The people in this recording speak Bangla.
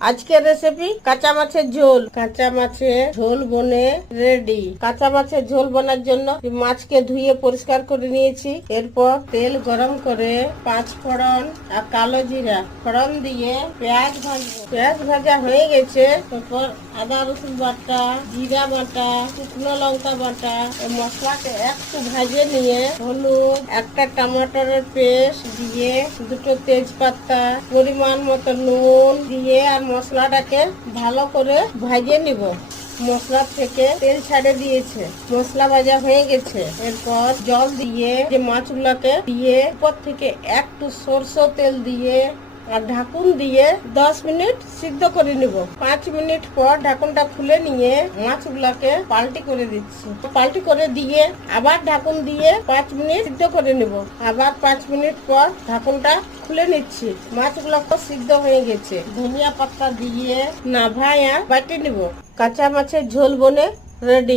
আজকের রেসিপি কাঁচা মাছের ঝোল। কাঁচা মাছের ঝোল বনে রেডি। কাঁচা মাছের ঝোল বানার জন্য মাছকে ধুয়ে পরিষ্কার করে নিয়েছি। এরপর তেল গরম করে পাঁচ ফোড়ন আর কালো জিরা ফোড়ন দিয়ে পেঁয়াজ ভাজবো। পেঁয়াজ ভাজা হয়ে গেছে, তারপর আদা রসুন বাটা, জিরা বাটা, শুকনো লঙ্কা বাটা মশলাকে একটু ভাজে নিয়ে হলুদ, একটা টমেটোর পেস্ট দিয়ে, দুটো তেজপাতা, পরিমাণ মতো নুন দিয়ে আর মশলাটাকে ভালো করে ভাজে নিব। মশলা থেকে তেল ছাড়ে দিয়েছে, মশলা ভাজা হয়ে গেছে। এরপর জল দিয়ে যে মাছগুলোকে দিয়ে উপর থেকে একটু সরষে তেল দিয়ে আর ঢাকুন দিয়ে 10 মিনিট সিদ্ধ করে নিব। 5 মিনিট পর ঢাকুনটা খুলে নিয়ে মাছগুলোকে পাল্টি করে দিচ্ছি। পাল্টি করে দিয়ে আবার ঢাকুন দিয়ে 5 মিনিট সিদ্ধ করে নিব। আবার 5 মিনিট পর ঢাকুনটা খুলে নিচ্ছি। মাছগুলো সিদ্ধ হয়ে গেছে। ধনিয়া পাতা দিয়ে নাভায়া বাটি নিব। কাঁচা মাছের ঝোল বনে রেডি।